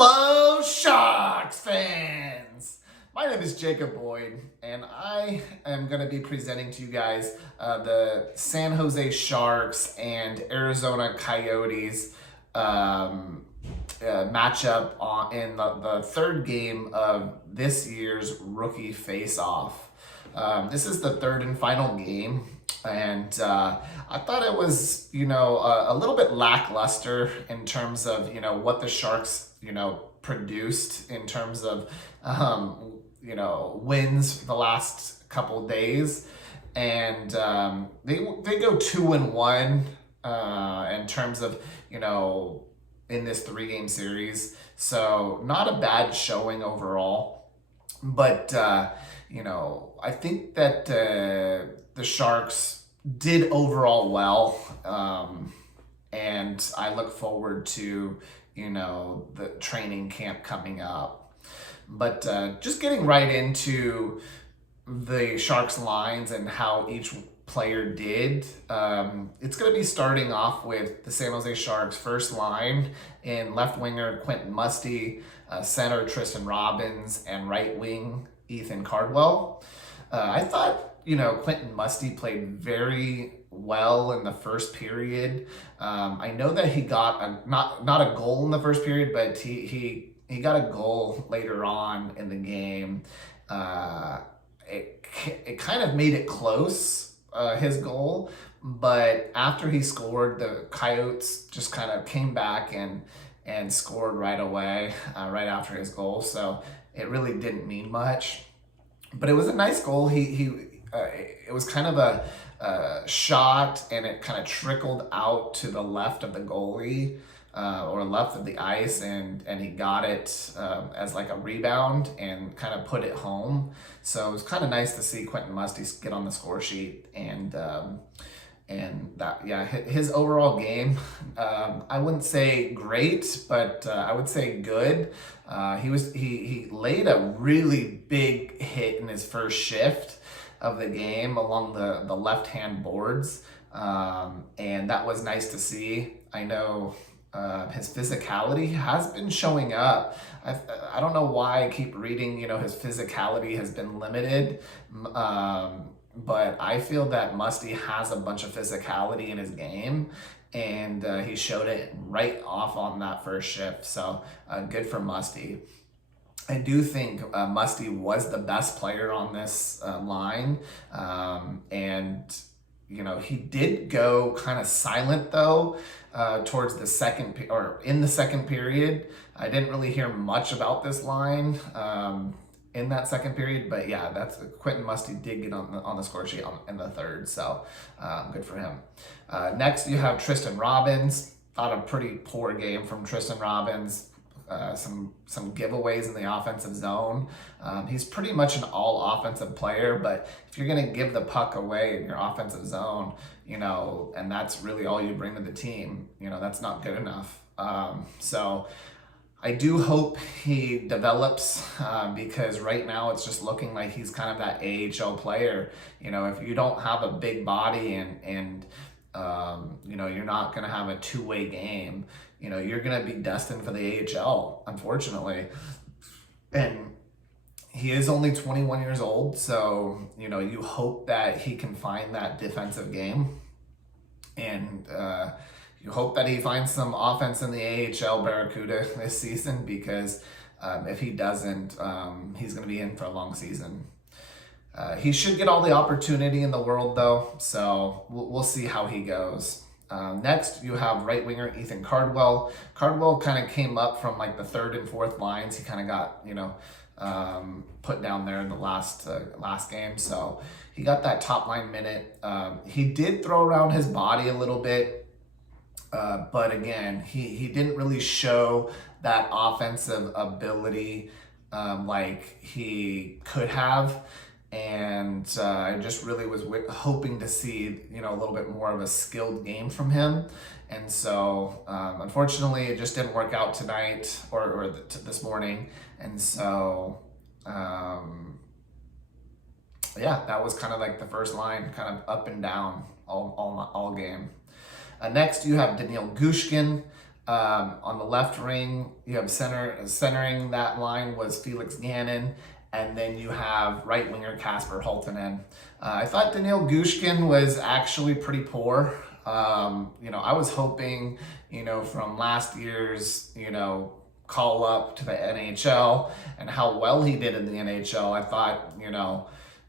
Hello, Sharks fans! My name is Jacob Boyd, and I am going to be presenting to you guys the San Jose Sharks and Arizona Coyotes matchup in the third game of this year's rookie Faceoff. This is the third and final game, and I thought it was, a little bit lackluster in terms of, what the Sharks, produced in terms of, wins the last couple days, and they go 2-1 in terms of, in this 3-game series. So not a bad showing overall, but I think that the Sharks did overall well, and I look forward to the training camp coming up. But just getting right into the Sharks lines and how each player did. It's going to be starting off with the San Jose Sharks first line in left winger Quentin Musty, center Tristan Robbins, and right wing Ethan Cardwell. I thought, Quentin Musty played very well in the first period. I know that he got not a goal in the first period, but he got a goal later on in the game. It kind of made it close, his goal, but after he scored, the Coyotes just kind of came back and scored right away, right after his goal. So it really didn't mean much, but it was a nice goal. It was kind of a shot, and it kind of trickled out to the left of the goalie, or left of the ice, and he got it as like a rebound and kind of put it home. So it was kind of nice to see Quentin Musty get on the score sheet, and that, yeah, his overall game, I wouldn't say great, but I would say good. He laid a really big hit in his first shift of the game along the left-hand boards, and that was nice to see. I know his physicality has been showing up. I don't know why I keep reading, his physicality has been limited, but I feel that Musty has a bunch of physicality in his game, and he showed it right off on that first shift. So good for Musty. I do think Musty was the best player on this line, and he did go kind of silent though towards the in the second period. I didn't really hear much about this line in that second period, but yeah, that's Quentin Musty did get on the score sheet in the third, so good for him. Next, you have Tristan Robbins. Thought a pretty poor game from Tristan Robbins. Some giveaways in the offensive zone. He's pretty much an all offensive player, but if you're going to give the puck away in your offensive zone, and that's really all you bring to the team, that's not good enough. So I do hope he develops, because right now it's just looking like he's kind of that AHL player. If you don't have a big body and you're not going to have a two-way game, you're going to be destined for the AHL, unfortunately. And he is only 21 years old, so, you hope that he can find that defensive game. And you hope that he finds some offense in the AHL Barracuda this season, because if he doesn't, he's going to be in for a long season. He should get all the opportunity in the world, though, so we'll see how he goes. Next, you have right winger Ethan Cardwell. Cardwell kind of came up from like the third and fourth lines. He kind of got, put down there in the last game, so he got that top line minute. He did throw around his body a little bit, but again, he didn't really show that offensive ability like he could have. And I just really was hoping to see, a little bit more of a skilled game from him. And so, unfortunately, it just didn't work out tonight or this morning. And so, yeah, that was kind of like the first line, kind of up and down all game. Next, you have Daniil Gushkin. On the left wing, you have centering that line was Felix Gannon, and then you have right winger Kasper Holtonen. I thought Daniil Gushkin was actually pretty poor. I was hoping, from last year's, call up to the NHL and how well he did in the NHL. I thought,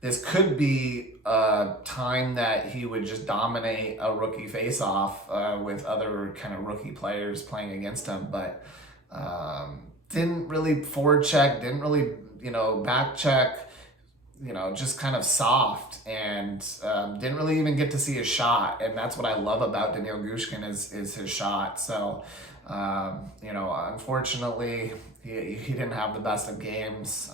this could be a time that he would just dominate a rookie faceoff with other kind of rookie players playing against him, but didn't really forecheck, didn't really, back check, just kind of soft, and didn't really even get to see his shot. And that's what I love about Daniil Gushkin is his shot. So, unfortunately, he didn't have the best of games,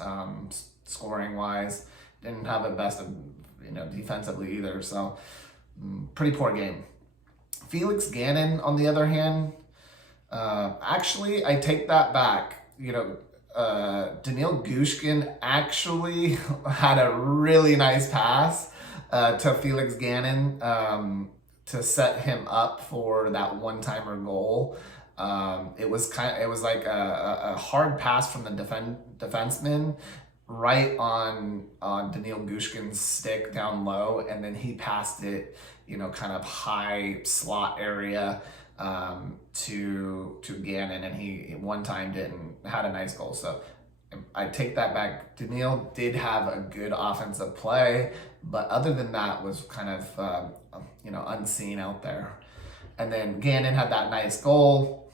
scoring wise. Didn't have the best of, defensively either. So, pretty poor game. Felix Gannon, on the other hand, actually, I take that back. Daniil Gushkin actually had a really nice pass to Felix Gannon to set him up for that one-timer goal. It was like a hard pass from the defenseman right on Daniil Gushkin's stick down low, and then he passed it, kind of high slot area to Gannon, and he one time had a nice goal. So I take that back. Daniil did have a good offensive play, but other than that was kind of unseen out there. And then Gannon had that nice goal.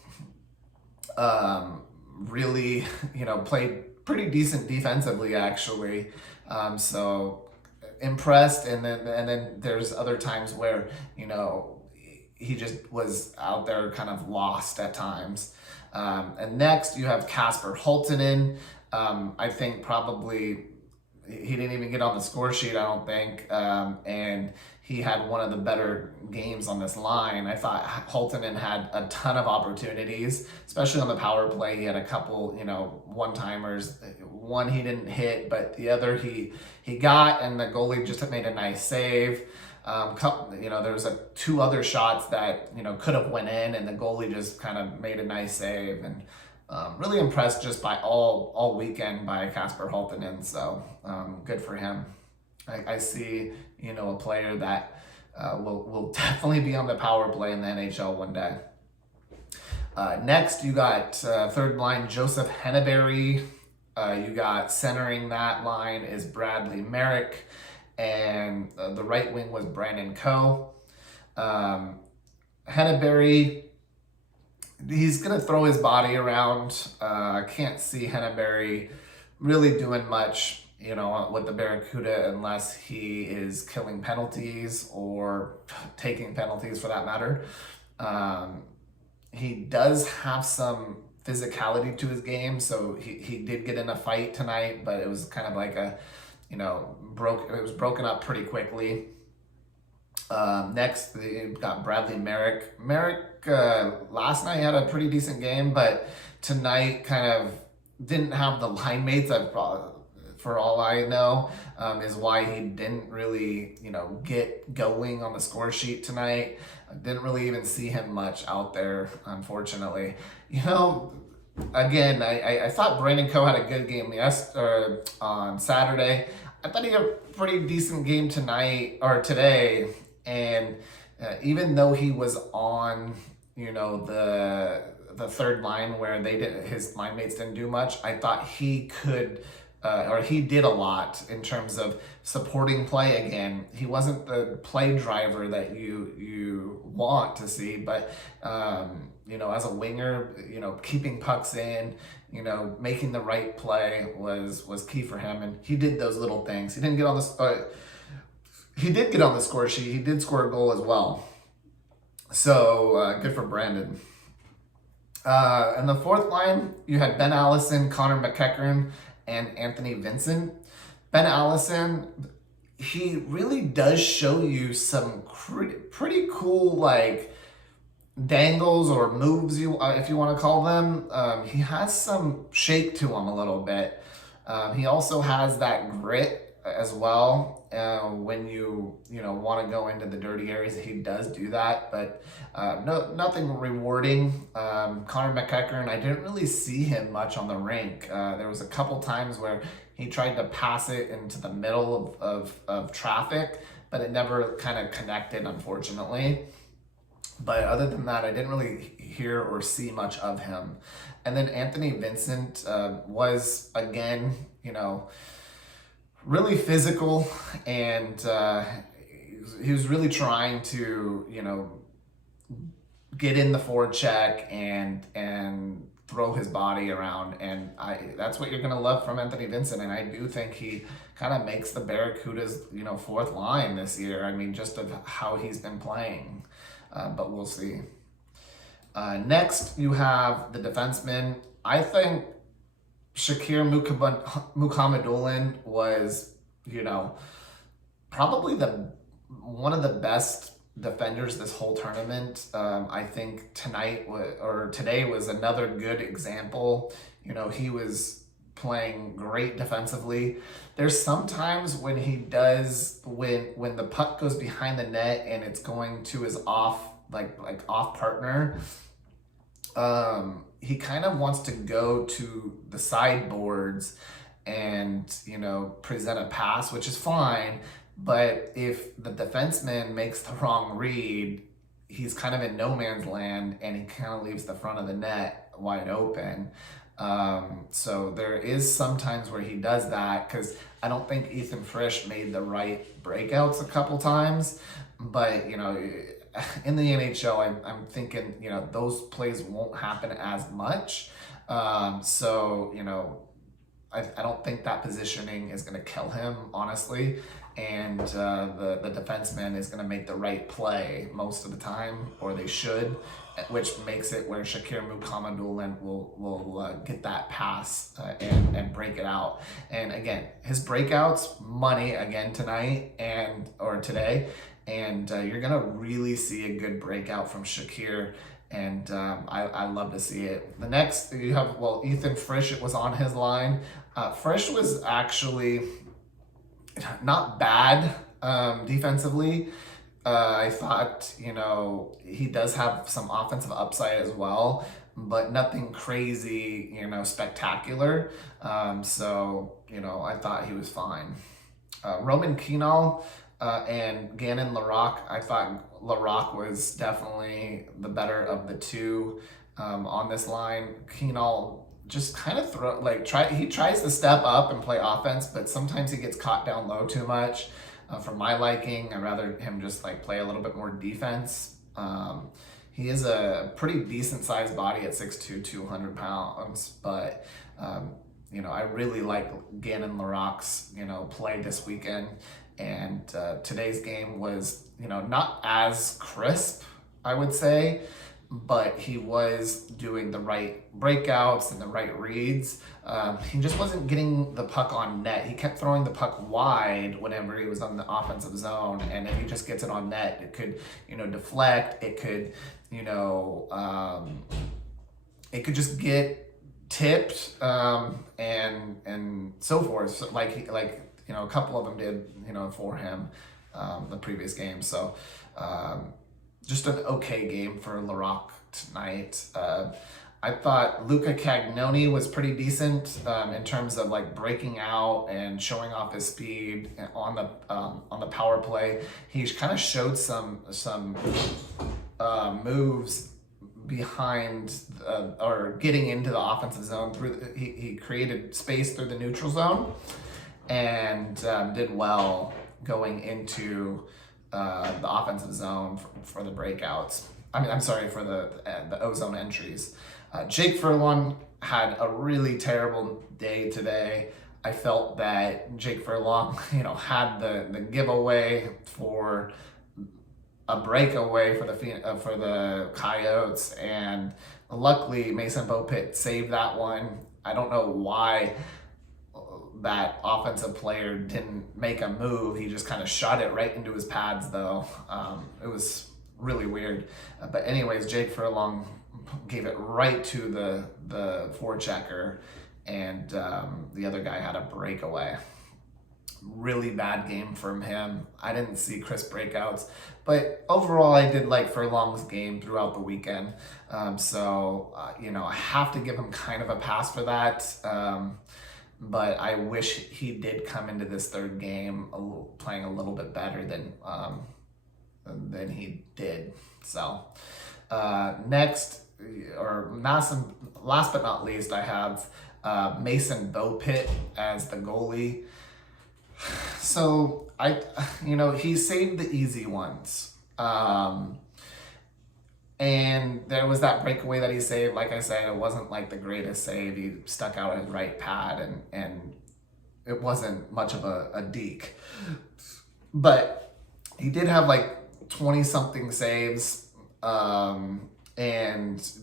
Really, played pretty decent defensively actually. So impressed. And then there's other times where, he just was out there kind of lost at times. And next you have Kasper Holtonen. I think probably he didn't even get on the score sheet, I don't think. And he had one of the better games on this line. I thought Holtonen had a ton of opportunities, especially on the power play. He had a couple, one-timers. One he didn't hit, but the other he got, and the goalie just made a nice save. There was two other shots that, could have went in, and the goalie just kind of made a nice save. And really impressed just by all weekend by Kasper Holtonen. So good for him. I see, a player that will definitely be on the power play in the NHL one day. Next, you got third line Joseph Henneberry. You got centering that line is Bradley Merrick, and the right wing was Brandon Coe. Henneberry, he's going to throw his body around. I can't see Henneberry really doing much, with the Barracuda, unless he is killing penalties or taking penalties for that matter. He does have some physicality to his game, so he did get in a fight tonight, but it was kind of like it was broken up pretty quickly. Next, we've got Bradley Merrick. Merrick last night had a pretty decent game, but tonight kind of didn't have the line mates. For all I know, is why he didn't really, get going on the score sheet tonight. I didn't really even see him much out there, unfortunately. Again, I thought Brandon Coe had a good game on Saturday. I thought he had a pretty decent game today. And even though he was on, the third line where his line mates didn't do much, I thought he could, or he did a lot in terms of supporting play again. He wasn't the play driver that you want to see, but, as a winger, keeping pucks in, making the right play was key for him. And he did those little things. He didn't get on he did get on the score sheet. He did score a goal as well. So good for Brandon. And the fourth line, you had Ben Allison, Connor McEachern, and Anthony Vincent. Ben Allison, he really does show you some pretty cool, dangles or moves, if you want to call them. He has some shake to him a little bit. He also has that grit as well. When you want to go into the dirty areas, he does do that, but nothing rewarding. Connor McEachern, I didn't really see him much on the rink. There was a couple times where he tried to pass it into the middle of traffic, but it never kind of connected, unfortunately. But other than that, I didn't really hear or see much of him. And then Anthony Vincent was, again, really physical, and he was really trying to, get in the forecheck and throw his body around, and that's what you're gonna love from Anthony Vincent, and I do think he kind of makes the Barracudas, fourth line this year. I mean, just of how he's been playing, but we'll see. Next, you have the defenseman. I think Shakir Mukhamadullin was, probably one of the best defenders this whole tournament. I think today was another good example. He was playing great defensively. There's sometimes when he does, when the puck goes behind the net and it's going to his off partner, he kind of wants to go to the sideboards and, present a pass, which is fine. But if the defenseman makes the wrong read, he's kind of in no man's land, and he kind of leaves the front of the net wide open. So there is sometimes where he does that, because I don't think Ethan Frisch made the right breakouts a couple times. But, in the NHL, I'm thinking, those plays won't happen as much. So, I don't think that positioning is going to kill him, honestly. And the defenseman is going to make the right play most of the time, or they should, which makes it where Shakir Mukhamadullin will get that pass and break it out. And again, his breakouts, money again tonight or today. And you're going to really see a good breakout from Shakir. And I love to see it. The next, you have, Ethan Frisch, it was on his line. Frisch was actually not bad defensively. I thought, he does have some offensive upside as well, but nothing crazy, spectacular. So, I thought he was fine. Roman Quinault and Gannon Larocque, I thought Larocque was definitely the better of the two on this line. Quinault just kind of he tries to step up and play offense, but sometimes he gets caught down low too much. For my liking, I'd rather him just play a little bit more defense. He is a pretty decent sized body at 6'2", 200 pounds, but I really like Gannon Larocque's play this weekend. And today's game was not as crisp, I would say, but he was doing the right breakouts and the right reads. He just wasn't getting the puck on net. He kept throwing the puck wide whenever he was on the offensive zone, and if he just gets it on net, it could, deflect. It could, it could just get tipped, and so forth. So a couple of them did, for him, the previous game. So, just an okay game for Larocque tonight. I thought Luca Cagnoni was pretty decent in terms of breaking out and showing off his speed on the power play. He kind of showed some moves behind or getting into the offensive zone he created space through the neutral zone, and did well going into the offensive zone for the breakouts. For the O-zone entries. Jake Furlong had a really terrible day today. I felt that Jake Furlong, had the giveaway for a breakaway for the Coyotes, and luckily Mason Beaupitt saved that one. I don't know why that offensive player didn't make a move. He just kind of shot it right into his pads, though. It was really weird. But anyways, Jake Furlong gave it right to the forechecker, and the other guy had a breakaway. really bad game from him. I didn't see Chris breakouts, but overall I did like Furlong's game throughout the weekend. I have to give him kind of a pass for that. But I wish he did come into this third game playing a little bit better than he did. So next, or last but not least, I have Mason Beaupit as the goalie. So he saved the easy ones. And there was that breakaway that he saved. Like I said, it wasn't like the greatest save. He stuck out his right pad and it wasn't much of a deke. But he did have like 20 something saves and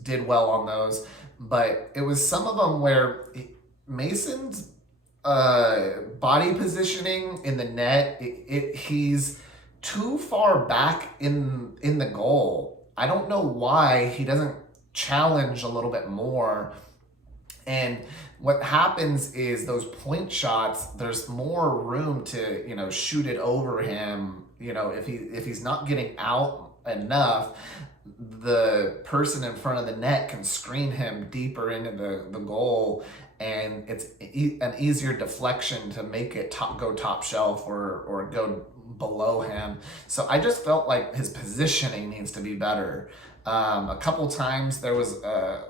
did well on those. But it was some of them where Mason's body positioning in the net, he's too far back in the goal. I don't know why he doesn't challenge a little bit more. And what happens is those point shots, there's more room to, shoot it over him. If he's not getting out enough, the person in front of the net can screen him deeper into the goal, and it's an easier deflection to make it go top shelf or go below him. So I just felt like his positioning needs to be better. A couple times there was a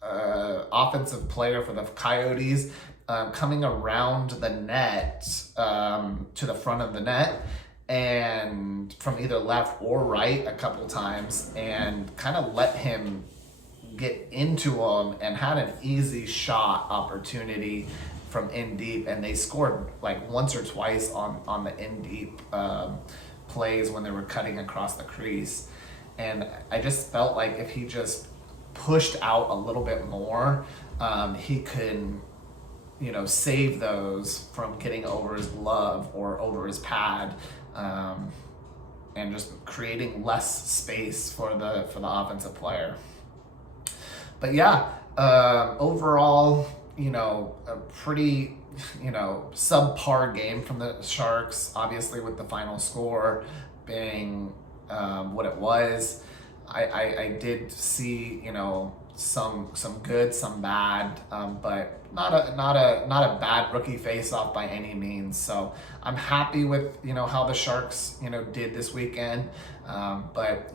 offensive player for the Coyotes coming around the net to the front of the net, and from either left or right a couple times, and kind of let him get into him and had an easy shot opportunity from in deep, and they scored like once or twice on the in deep plays when they were cutting across the crease. And I just felt like if he just pushed out a little bit more, he could save those from getting over his glove or over his pad, and just creating less space for the offensive player. But yeah, overall, a pretty, subpar game from the Sharks, obviously with the final score being what it was. I did see, some good, some bad, but not a bad rookie face-off by any means. So I'm happy with, how the Sharks, did this weekend. But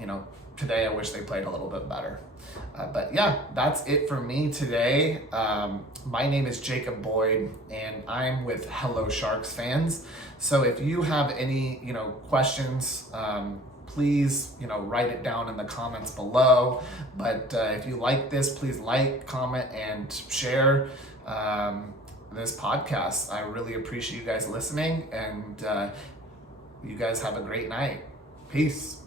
today I wish they played a little bit better. But yeah, that's it for me today. My name is Jacob Boyd, and I'm with Hello Sharks fans. So if you have any, questions, please, write it down in the comments below. But if you like this, please like, comment, and share this podcast. I really appreciate you guys listening, and you guys have a great night. Peace.